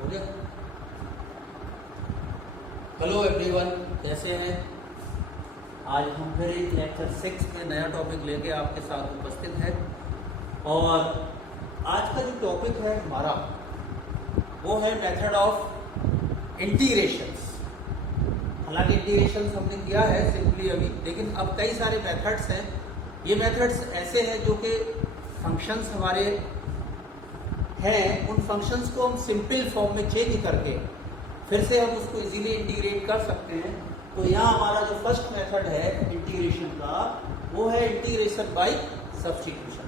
हो गया। Hello everyone, कैसे हैं? आज हम फिर एक लेक्चर 6 में नया टॉपिक लेके आपके साथ उपस्थित हैं और आज का जो टॉपिक है हमारा वो है मेथड ऑफ इंटीग्रेशंस। हालांकि इंटीग्रेशंस हमने किया है सिंपली अभी, लेकिन अब कई सारे मेथड्स हैं। ये मेथड्स ऐसे हैं जो कि फंक्शंस हमारे हैं, उन फंक्शंस को हम सिंपल फॉर्म में चेंज करके फिर से हम उसको इजीली इंटीग्रेट कर सकते हैं। तो यहाँ हमारा जो फर्स्ट मेथड है इंटीग्रेशन का वो है इंटीग्रेशन बाय सब्स्टिट्यूशन।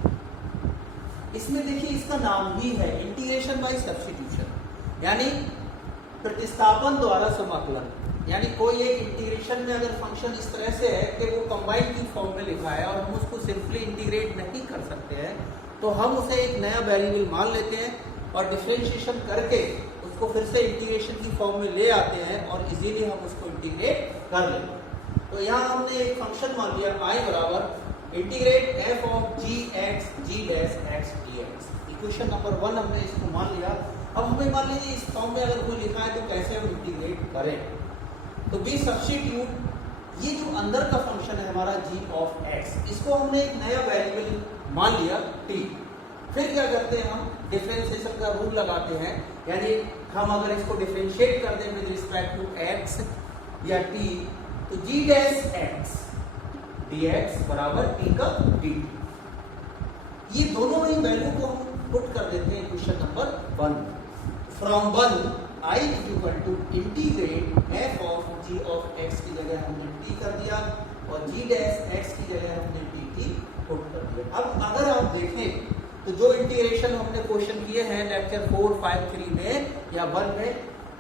इसमें देखिए इसका नाम ही है इंटीग्रेशन बाय सब्स्टिट्यूशन, यानी प्रतिस्थापन द्वारा समाकलन। यानी कोई एक इंटीग्रेशन में अगर फंक्शन इस तरह से है कि वो कंबाइंड की फॉर्म में लिखा है और हम उसको सिंपली इंटीग्रेट नहीं कर सकते हैं, तो हम उसे एक नया वेरिएबल मान लेते हैं और डिफरेंशिएशन करके उसको फिर से इंटीग्रेशन की फॉर्म में ले आते हैं और इजीली हम उसको इंटीग्रेट कर लेते हैं। तो यहाँ हमने एक फंक्शन मान लिया i बराबर integrate f of g x g dash x dx। Equation number 1 हमने इसको मान लिया। अब हमें मान लीजिए इस फॉर्म में अगर कोई लिखा है तो कैसे हम इंटीग्रेट करें। तो वी सब्स्टिट्यूट ये जो अंदर का फंक्शन है हमारा g ऑफ x, इसको हमने एक नया वेरिएबल मान लिया t। फिर क्या करते हैं, हम डिफरेंशिएशन का रूल लगाते हैं, यानी हम अगर इसको डिफरेंशिएट कर दें विद रिस्पेक्ट टू x या t, तो g डैश x dx बराबर t का dt। ये दोनों ही वैल्यू को हम पुट कर देते हैं equation number 1। From 1 i is equal to integrate f of g of x की जगह हमने t कर दिया और g डैश x की जगह हमने dt पुट कर दिया। अब अगर आप देखें तो जो इंटीग्रेशन हमने क्वेश्चन किए हैं लेक्चर 4, 5, 3 में या 1 में,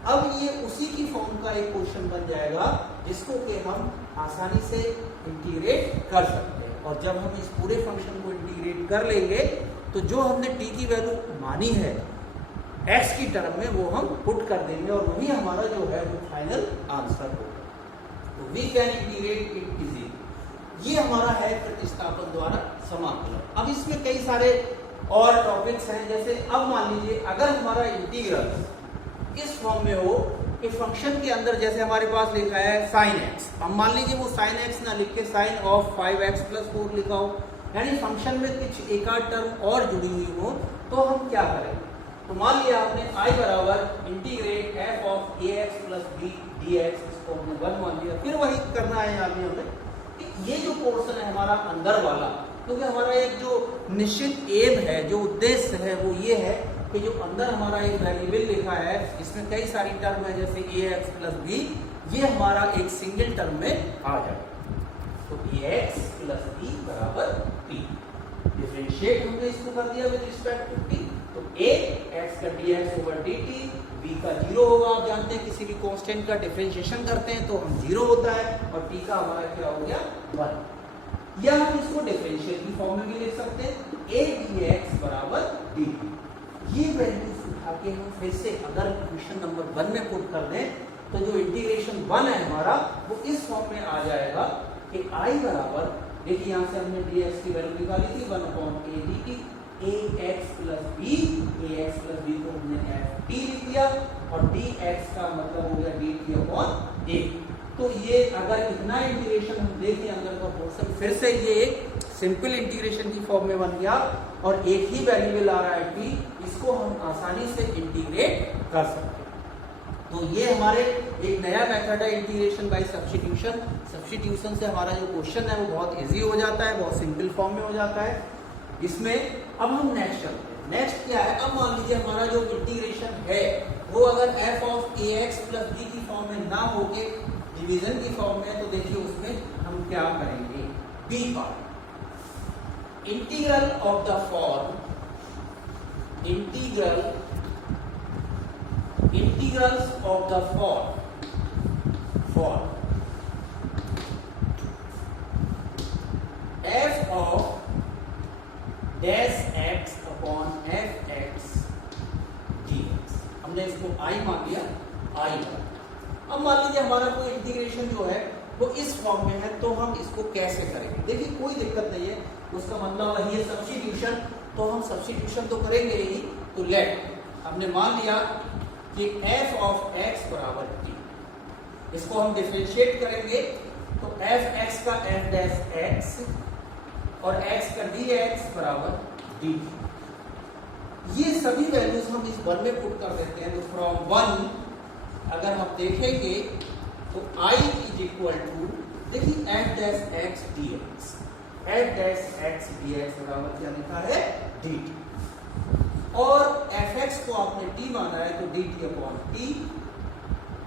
अब ये उसी की फॉर्म का एक क्वेश्चन बन जाएगा जिसको कि हम आसानी से इंटीग्रेट कर सकते हैं। और जब हम इस पूरे फंक्शन को इंटीग्रेट कर लेंगे तो जो हमने t की वैल्यू मानी है x की टर्म में वो हम पुट कर देंगे और वही हमारा जो है वो फाइनल आंसर होगा। तो we can integrate it easily. ये हमारा है प्रतिस्थापन द्वारा समाकलन। अब इसमें कई सारे और टॉपिक्स हैं, जैसे अब मान लीजिए अगर हमारा इंटीग्रल इस फॉर्म में हो कि फंक्शन के अंदर जैसे हमारे पास लिखा है sin x, अब मान लीजिए वो sin x ना लिख के sin ऑफ 5x + 4 लिखा हो, यानी फंक्शन में कुछ एक आध टर्म और जुड़ी हुई हो, तो हम क्या करेंगे। तो मान लिया हमने i बराबर integrate f of ax + b dx, इसको हमने 1 मान लिया। फिर वही करना है यहाँ पे हमें कि ये जो पोर्शन है हमारा अंदर वाला, क्योंकि हमारा एक जो निश्चित एम है, जो उद्देश्य है वो ये है कि जो अंदर हमारा एक वेरिएबल लिखा है इसमें कई सारी टर्म है जैसे ax + b, ये हमारा एक सिंगल टर्म में आ जाए। तो ax + b बराबर p। डिफरेंशिएट हमने इसको कर दिया विद रिस्पेक्ट टू t, तो a x का dx ओवर dt, b का 0 होगा। आप जानते हैं किसी भी कांस्टेंट का डिफरेंशिएशन करते हैं तो हम 0 होता है और t का हमारा क्या हो गया 1। या हम इसको डिफरेंशियल की फॉर्म में भी लिख सकते हैं a dx बराबर dt। ये वैल्यूज उठा के हम फिर से अगर इक्वेशन नंबर 1 में पुट कर दें तो जो इंटीग्रेशन 1 है हमारा वो इस फॉर्म में आ जाएगा कि i बराबर, देखिए यहाँ से हमने dx की वैल्यू निकाली थी 1/a dt, ax + b, ax + b को हमने ft लिख दिया और dx का मतलब हो गया dt/a। तो ये अगर इतना इंटीग्रेशन हम देखें अंदर का पोर्शन, फिर से ये एक सिंपल इंटीग्रेशन की फॉर्म में बन गया और एक ही वेरिएबल आ रहा है t, इसको हम आसानी से इंटीग्रेट कर सकते हैं। तो ये हमारे एक नया मेथड है इंटीग्रेशन बाय सब्स्टिट्यूशन। सब्स्टिट्यूशन से हमारा जो क्वेश्चन है वो बहुत इजी हो जाता है, बहुत सिंपल फॉर्म में हो जाता है। इसमें अब हम नेक्स्ट चलते हैं। नेक्स्ट क्या है, अब मान लीजिए हमारा जो इंटीग्रेशन है वो अगर f ऑफ ax + b की फॉर्म में ना होके डिवीजन की फॉर्म में, तो देखिए उसमें हम क्या करेंगे। b part, integral of the form, integrals of the form f of dash x upon fx dx। हमने इसको i मान लिया, i। अब मान लीजिए हमारा कोई इंटीग्रेशन जो है वो इस फॉर्म में है, तो हम इसको कैसे करेंगे। देखिए कोई दिक्कत नहीं है, उसका मतलब वही है सब्स्टिट्यूशन, तो हम सब्स्टिट्यूशन तो करेंगे ही। तो लेट हमने मान लिया कि f ऑफ x बराबर t। इसको हम डिफरेंशिएट करेंगे तो f x का f डैश x और x का dx बराबर dt। ये सभी वैल्यूज हम इस 1 में पुट कर देते हैं। तो फ्रॉम 1 अगर हम देखेंगे तो I इज इक्वल टू, देखिए f dash x dx, f dash x dx बराबर क्या लिखा है dt, और fx को आपने t माना है तो dt अपॉन t।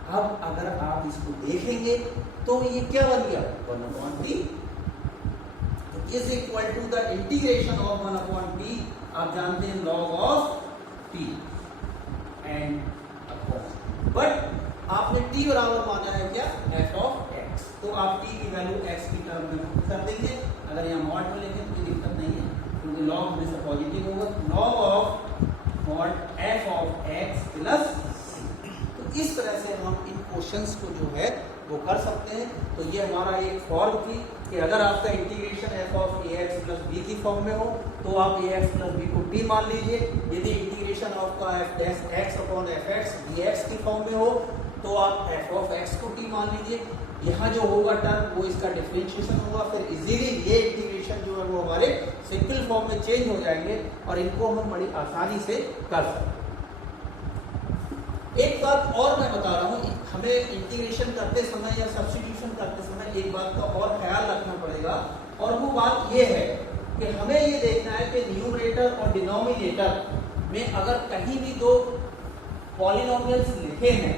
अब अगर आप इसको देखेंगे तो ये क्या बन गया 1 upon t is equal to the integration of 1 upon t, आप जानते हैं log of t and upon, but आपने t बराबर माना है क्या f ऑफ x, तो आप t की वैल्यू x की टर्म में पुट कर देंगे। अगर यहाँ मॉड में लेंगे तो कोई दिक्कत नहीं है क्योंकि log हमेशा पॉजिटिव होगा। log of mod f of x plus c। तो इस तरह से हम इन क्वेश्चंस को जो है वो कर सकते हैं। तो ये हमारा एक फॉर्म थी कि अगर आपका integration f of ax plus b की फॉर्म में हो तो आप ax प्लस b को t मान लीजिए। यदि इंटीग्रेशन ऑफ का f dash x upon fx dx की फॉर्म में हो तो आप f ऑफ x को t मान लीजिए। यहाँ जो होगा टर्म वो इसका डिफरेंशिएशन होगा, फिर इजीली ये इंटीग्रेशन जो है वो हमारे सिंपल फॉर्म में चेंज हो जाएंगे और इनको हम बड़ी आसानी से कर सकते हैं। एक बात और मैं बता रहा हूँ, हमें इंटीग्रेशन करते समय या सब्स्टिट्यूशन करते समय एक बात का और ख्याल रखना पड़ेगा, और वो बात ये है कि हमें ये देखना है कि न्यूमरेटर और डिनोमिनेटर में अगर कहीं भी दो पॉलिनोमियल्स लिखे हैं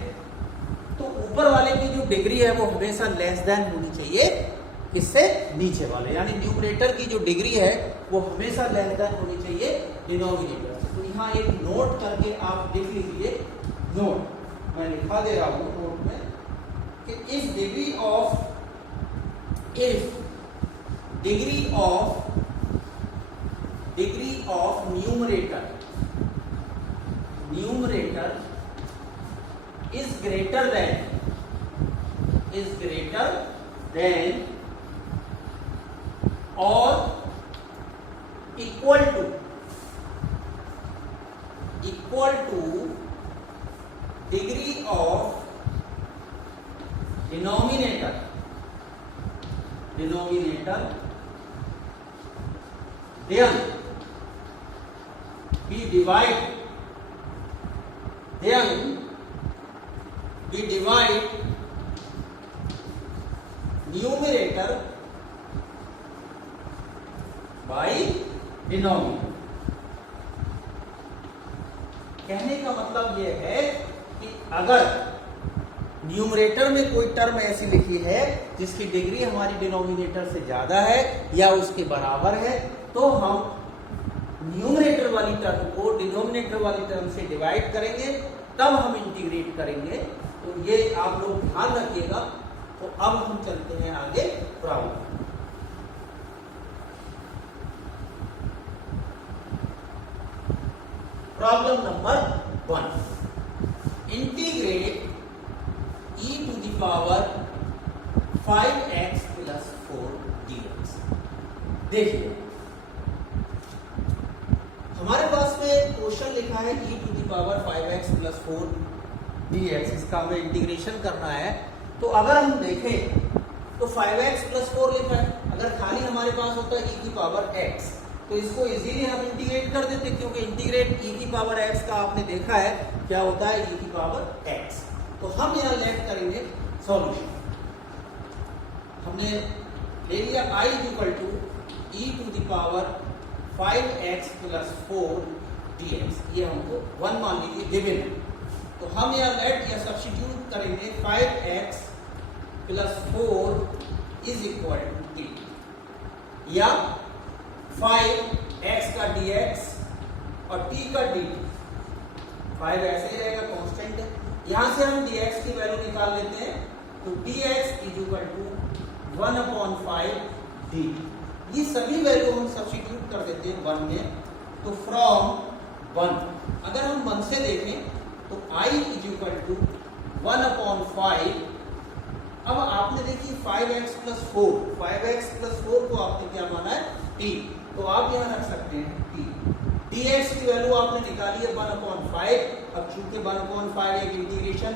तो ऊपर वाले की जो डिग्री है वो हमेशा लेस देन होनी चाहिए किससे, नीचे वाले, यानी न्यूमरेटर की जो डिग्री है वो हमेशा लेस देन होनी चाहिए डिनोमिनेटर से। तो यहाँ एक नोट करके आप लिख लीजिए, नोट मैं लिखा दे रहा हूँ नोट में कि if degree of numerator is greater than or equal to degree of denominator then we divide numerator by denominator। कहने का मतलब यह है कि अगर न्यूमरेटर में कोई टर्म ऐसी लिखी है जिसकी डिग्री हमारी डिनोमिनेटर से ज्यादा है या उसके बराबर है तो हम न्यूमरेटर वाली टर्म को डिनोमिनेटर वाली टर्म से डिवाइड करेंगे, तब हम इंटीग्रेट करेंगे। तो ये आप लोग ध्यान रखिएगा। तो अब हम चलते हैं आगे problem. Problem number 1, integrate e to the power 5x plus 4 dx। देखिए हमारे पास में क्वेश्चन लिखा है e to the power 5x plus 4 dx, इसका हमें इंटीग्रेशन करना है। तो अगर हम देखें तो 5x प्लस 4 लिखा है, अगर खाली हमारे पास होता है e की पावर x तो इसको इजीली हम इंटीग्रेट कर देते, क्योंकि इंटीग्रेट e की पावर x का आपने देखा है क्या होता है e की पावर x। तो हम यहाँ लेट करेंगे सॉल्यूशन। हमने ले लिया i equal to e to the power 5x plus 4 dx, ये हमको 1 मान लीजिए गिवन है। तो हम यहाँ लेट या सब्स्टिट्यूट करेंगे 5x plus 4 is equal to t, या 5x का dx और t का dt। 5 ऐसे ही रहेगा कांस्टेंट है, यहां से हम dx की वैल्यू निकाल लेते हैं। तो dx is equal to 1/5 dt। ये सभी वैल्यू हम सब्स्टिट्यूट कर देते हैं 1 में। तो फ्रॉम 1 अगर हम 1 से देखें तो i इज इक्वल टू 1/5। अब आपने देखिए 5x प्लस 4 को आपने क्या माना है t, तो आप यहां रख सकते हैं t। dx की वैल्यू आपने निकाली है 1/5। अब चूंकि 1/5 एक इंटीग्रेशन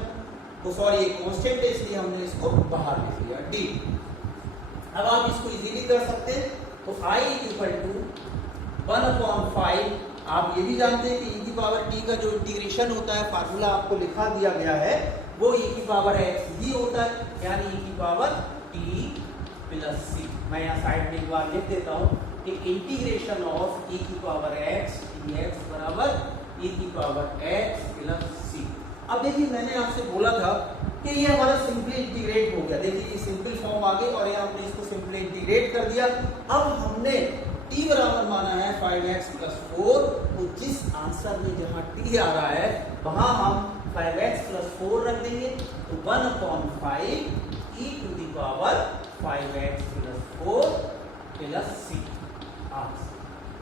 तो सॉरी एक कांस्टेंट है, इसलिए हमने इसको बाहर लिख लिया d। अब आप इसको इजीली कर सकते हैं, तो i इक्वल टू 1/5। आप ये भी जानते हैं कि e की पावर t का जो इंटीग्रेशन होता है, फार्मूला आपको लिखा दिया गया है, वो e की पावर x ही होता है, यानी e की पावर t प्लस c। मैं यहाँ साइड में एक बार लिख देता हूँ कि इंटीग्रेशन ऑफ e की पावर x dx बराबर e की पावर x प्लस c। अब देखिए मैंने आपसे बोला था कि ये हमारा सिंपली इंटीग्रेट हो गया। देखिए ये सिंपल फॉर्म आ गई और ये हमने इसको सिंपली इंटीग्रेट कर दिया। अब हमने t बराबर माना है 5x प्लस 4, तो जिस आंसर में जहां t आ रहा है वहां हम 5x प्लस 4 रख देंगे, तो 1/5 e to the power 5x plus 4 plus c answer.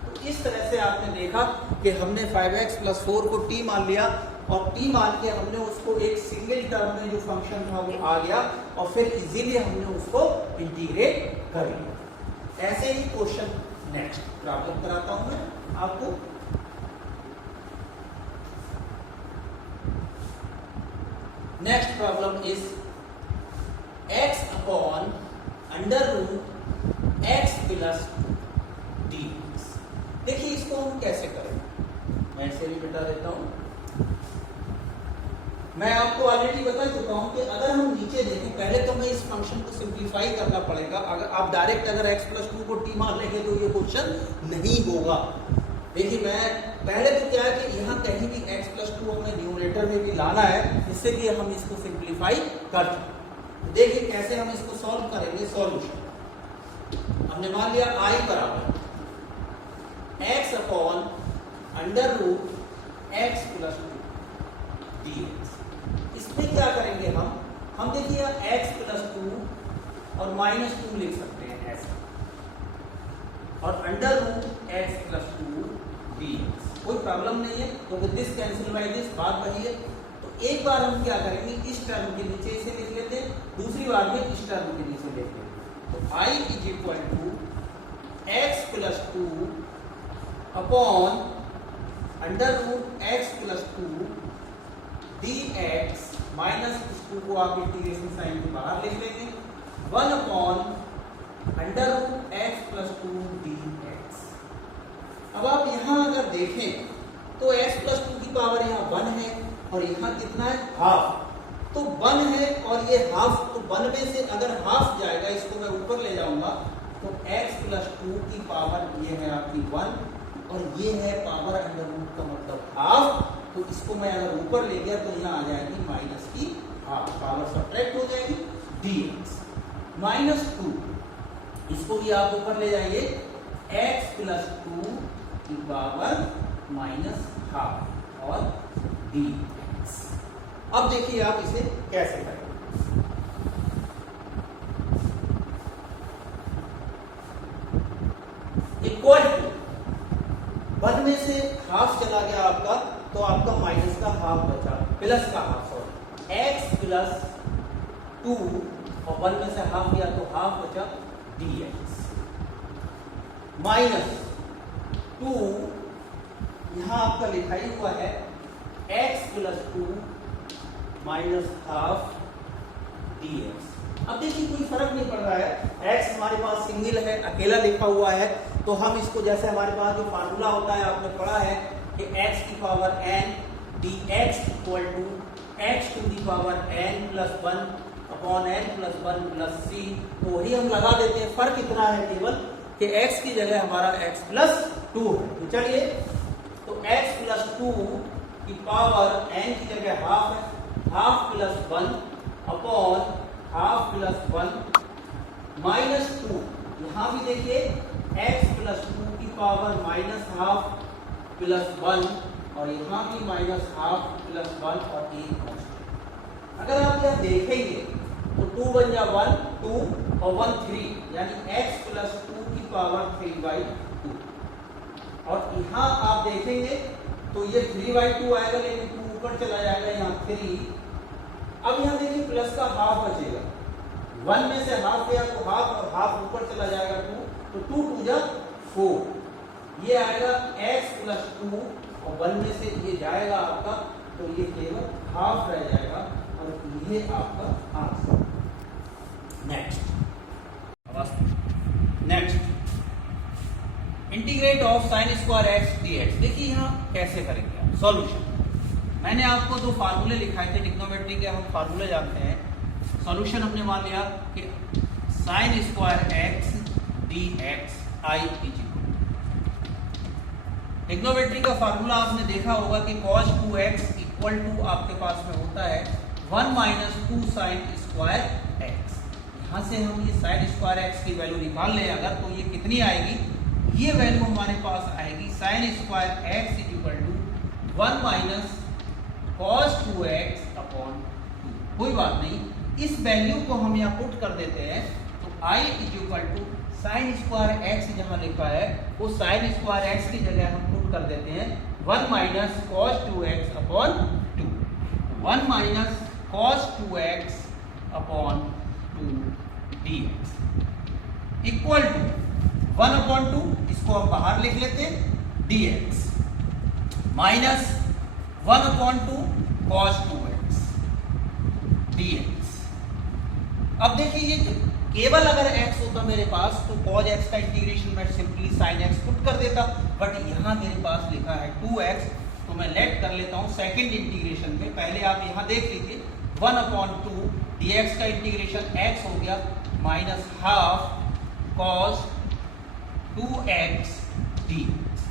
तो इस तरह से आपने देखा कि हमने 5x प्लस 4 को t मान लिया और t मान के हमने उसको एक सिंगल टर्म में जो फंक्शन था वो आ गया और फिर इजीली हमने उसको इंटीग्रेट कर लिया। ऐसे ही क्वेश्चन नेक्स्ट प्रॉब्लम कराता हूं मैं आपको। Next problem is x upon under root x plus dx। देखिए इसको हम कैसे करें, मैं इसे भी बता देता हूं। मैं आपको ऑलरेडी बता चुका हूं कि अगर हम नीचे देखें, पहले तो हमें इस फंक्शन को सिंपलीफाई करना पड़ेगा। अगर आप डायरेक्ट अगर x प्लस 2 को t मान लेंगे तो ये क्वेश्चन नहीं होगा। देखिए मैं पहले तो क्या है कि यहाँ कहीं भी x प्लस 2 हमें न्यूमरेटर में भी लाना है, जिससे कि हम इसको सिंपलीफाई कर सकें। देखिए कैसे हम इसको सॉल्व करेंगे। सॉल्यूशन हमने मान लिया i बराबर x upon under root x plus 2 dx। इसमें क्या करेंगे हम देखिए x प्लस 2 और माइनस 2 लिख सकते हैं ऐसे, और under root x plus 2 dx कोई प्रॉब्लम नहीं है। तो with this cancel by this, बात वही है। तो एक बार हम क्या करेंगे, इस टर्म के नीचे इसे लिख लेते हैं, दूसरी बार में इस टर्म के नीचे लिख लेते हैं। तो i is equal to x plus 2 upon under root x plus 2 dx minus इस 2 को आप इंटीग्रेशन साइन के बाहर लिख लेंगे, 1 upon under root x plus 2 dx। अब आप यहाँ अगर देखें तो x प्लस 2 की पावर यहाँ 1 है और यहाँ कितना है, हाफ। तो 1 है और ये हाफ, तो 1 में से अगर हाफ जाएगा, इसको मैं ऊपर ले जाऊंगा, तो x प्लस 2 की पावर ये है आपकी 1 और ये है पावर अंडर रूट का मतलब हाफ। तो इसको मैं अगर ऊपर ले गया तो यहाँ आ जाएगी माइनस की हाफ, पावर सब्ट्रैक्ट हो जाएगी dx माइनस 2। इसको भी आप ऊपर ले जाइए, x प्लस 2 की पावर माइनस हाफ और dx। अब देखिए आप इसे कैसे करेंगे। इक्वल टू 1 में से हाफ चला गया आपका, तो आपका माइनस का हाफ बचा, प्लस का हाफ, सॉरी x प्लस 2 और 1 में से हाफ गया तो हाफ बचा dx माइनस 2, यहां आपका लिखाई हुआ है x plus 2 minus half dx। अब देखिए कोई फर्क नहीं पड़ रहा है, x हमारे पास सिंगल है, अकेला लिखा हुआ है, तो हम इसको जैसे हमारे पास जो फार्मूला होता है आपने पढ़ा है कि x की power n dx equal to x to the power n plus 1 अपॉन n प्लस 1 प्लस c। तो वही हम लगा देते हैं, फर्क इतना है केवल कि x की जगह हमारा x प्लस 2 है। तो चलिए, तो x प्लस 2 की पावर n की जगह हाफ है, half plus 1 upon half plus 1 minus 2। यहाँ भी देखिए x प्लस 2 की पावर माइनस हाफ प्लस 1 और यहाँ भी माइनस हाफ प्लस 1 और 1। अगर आप यह देखेंगे तो 2 बन जा 1 2 और 1 3, यानी x प्लस 2 की पावर 3/2। और यहाँ आप देखेंगे तो ये 3/2 आएगा, लेकिन 2 ऊपर चला जाएगा, यहाँ 3। अब यहाँ देखिए प्लस का हाफ बचेगा, 1 में से हाफ गया तो हाफ और हाफ ऊपर चला जाएगा 2, तो 2 2 जा 4, ये आएगा x प्लस 2 और 1 में से ये जाएगा आपका, तो ये केवल हाफ रह जाएगा और ये आपका answer. Next integrate of sine square x dx. देखिए यहाँ कैसे करेंगे आप सॉल्यूशन। मैंने आपको दो फार्मूले लिखाए थे ट्रिग्नोमेट्री के, हम फार्मूले जानते हैं। सॉल्यूशन हमने मान लिया कि sine square x dx I is trigonometry का फार्मूला आपने देखा होगा कि cos 2x इक्वल टू आपके पास में होता है 1 माइनस 2 साइन स्क्वायर एक्स। यहाँ से हम ये साइन स्क्वायर एक्स की वैल्यू निकाल लें अगर, तो ये कितनी आएगी, ये वैल्यू हमारे पास आएगी sine square x is equal to 1 minus cos 2x upon 2। कोई बात नहीं, इस वैल्यू को हम यहाँ पुट कर देते हैं, तो i is equal to sine square x जहाँ लिखा है वो साइन स्क्वायर एक्स की जगह हम पुट कर देते हैं 1 minus cos 2x upon 2। 1 minus cos 2x upon 2 dx equal to 1 upon 2, इसको हम बाहर लिख लेते हैं, dx minus 1 upon 2 cos 2x dx। अब देखिए ये केवल अगर x होता मेरे पास तो cos x का इंटीग्रेशन मैं सिंपली sin x पुट कर देता, बट यहाँ मेरे पास लिखा है 2x, तो मैं लेट कर लेता हूँ सेकंड इंटीग्रेशन में। पहले आप यहाँ देख लीजिए 1 अपॉन 2 dx का इंटीग्रेशन x हो गया minus half cos 2x dx।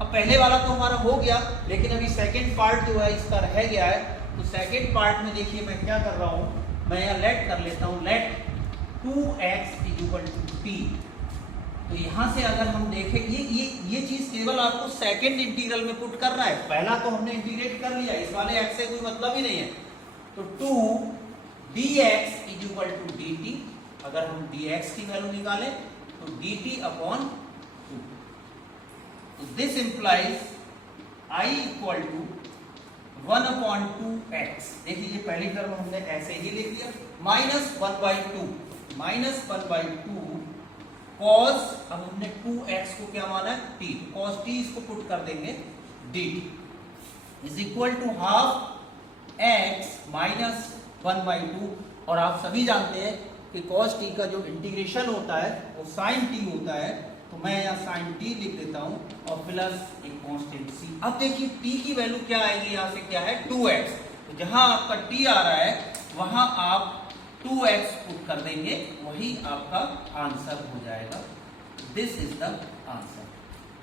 अब पहले वाला तो हमारा हो गया, लेकिन अभी सेकंड पार्ट जो है इसका रह गया है, तो सेकंड पार्ट में देखिए मैं क्या कर रहा हूँ, मैं यहाँ लेट कर लेता हूँ, let 2x is equal to t। तो यहाँ से अगर हम देखें ये चीज केवल आपको सेकंड इंटीग्रल में पुट करना है, पहला तो हमने इंटीग्रेट कर लिया, इस वाले x से कोई मतलब ही नहीं है। तो 2 dx is equal to dt, अगर हम dx की वैल्यू निकालें तो dt अपॉन 2। तो this implies i equal to 1 upon 2x। देखिए ये पहली टर्म हमने ऐसे ही लिख दिया, माइनस 1/2 माइनस 1/2 cos, अब हमने 2x को क्या माना है, t, cos t इसको पुट कर देंगे dt is equal to half x minus 1/2। और आप सभी जानते हैं कि cos t का जो इंटीग्रेशन होता है वो sin t होता है, तो मैं यहाँ sin t लिख देता हूँ और प्लस एक कांस्टेंट c। अब देखिए t की वैल्यू क्या आएगी, यहाँ से क्या है 2x, तो जहां आपका t आ रहा है वहां आप 2x पुट कर देंगे, वही आपका आंसर हो जाएगा। This is the answer.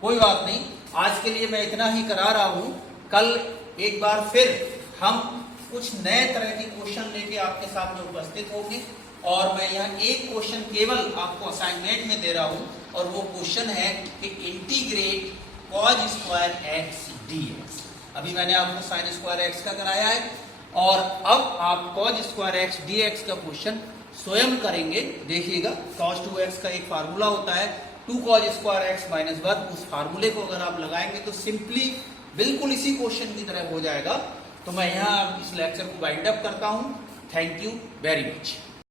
कोई बात नहीं, आज के लिए मैं इतना ही करा रहा हूं, कल एक बार फिर हम कुछ नए तरह के क्वेश्चन लेके आपके सामने उपस्थित होंगे, और मैं यहाँ एक क्वेश्चन केवल आपको असाइनमेंट में दे रहा हूं, और वो क्वेश्चन है कि integrate cos square x dx। अभी मैंने आपको साइन स्क्वायर एक्स का कराया है, और अब आप cos स्क्वायर एक्स dx का क्वेश्चन स्वयं करेंगे। देखिएगा cos 2x का एक फार्मूला होता है 2 cos स्क्वायर एक्स माइनस 1, उस फार्मूले को अगर आप लगाएंगे तो सिंपली बिल्कुल इसी क्वेश्चन की तरह हो जाएगा। तो मैं यहाँ इस लेक्चर को वाइंड अप करता हूँ। Thank you very much.